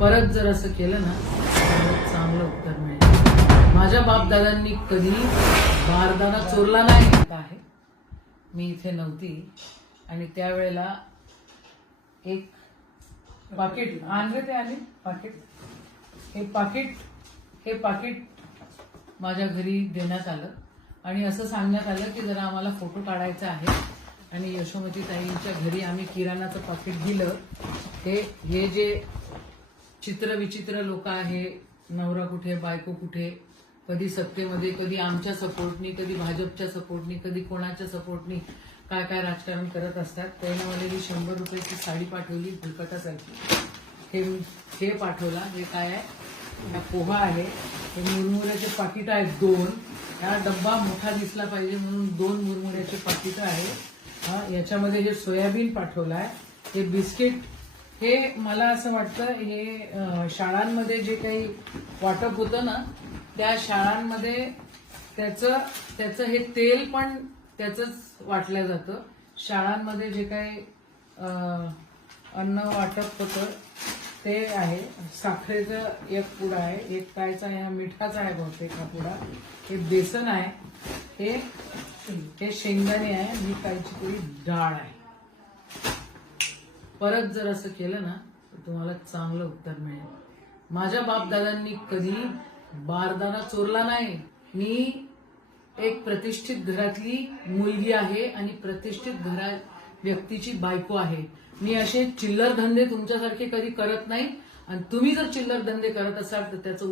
परत जर असं केलं ना तर चांगलं उत्तर मिळेल. माझ्या बापदादांनी कधी बारदाना चोरला नाही. आहे. मी इथे नव्हती. आणि त्यावेळेला एक पाकिट आणले ते आले पाकिट. हे पाकिट हे पाकिट माझ्या घरी देण्यात आलं. आणि असं सांगण्यात आलं की जरा आम्हाला फोटो काढायचा आहे. आणि यशोमती ताईंच्या घरी आम्ही किराणाचं पाकिट दिलं. हे हे जे चित्रविचित्र लोक आहे. नवरा कुठे बायको कुठे? कधी सत्तेमध्ये कधी आमच्या सपोर्टनी कधी भाजपच्या सपोर्टनी कधी कोणाच्या सपोर्टनी काय काय राजकारण करत असतात. त्याने मला मी शंभर रुपयाची साडी पाठवली फुलकटासारखी हे हे पाठवला हे काय आहे? हा पोहा आहे. हे मुरमुऱ्याचे पाकिटं आहेत दोन. हा डब्बा मोठा दिसला पाहिजे म्हणून दोन मुरमुऱ्याचे पाकिटं आहेत. हा याच्यामध्ये जे सोयाबीन पाठवलं आहे हे बिस्किट हे मला असं वाटतं हे शाळांमध्ये जे काही वाटप होतं ना त्या शाळांमध्ये त्याचं त्याचं हे तेल पण त्याचंच वाटलं जातं. शाळांमध्ये जे काही अन्न वाटप होतं ते आहे. साखरेचं एक पुडा आहे एक कायचा आहे हा मिठाचा आहे बहुतेक हा पुडा. हे बेसन आहे हे हे शेंगदाणे आहे आणि कायची थोडी डाळ आहे. परत जर असं केलं ना तर तुम्हाला चांगलं उत्तर मिळेल. माझ्या बापदादांनी कधी बारदाना चोरला नाही. मी एक प्रतिष्ठित घरातली मुलगी आहे आणि प्रतिष्ठित घरा व्यक्तीची बायको आहे. मी असे चिल्लर धंदे तुमच्यासारखे कधी करत नाही. आणि तुम्ही जर चिल्लर धंदे करत असाल तर त्याचं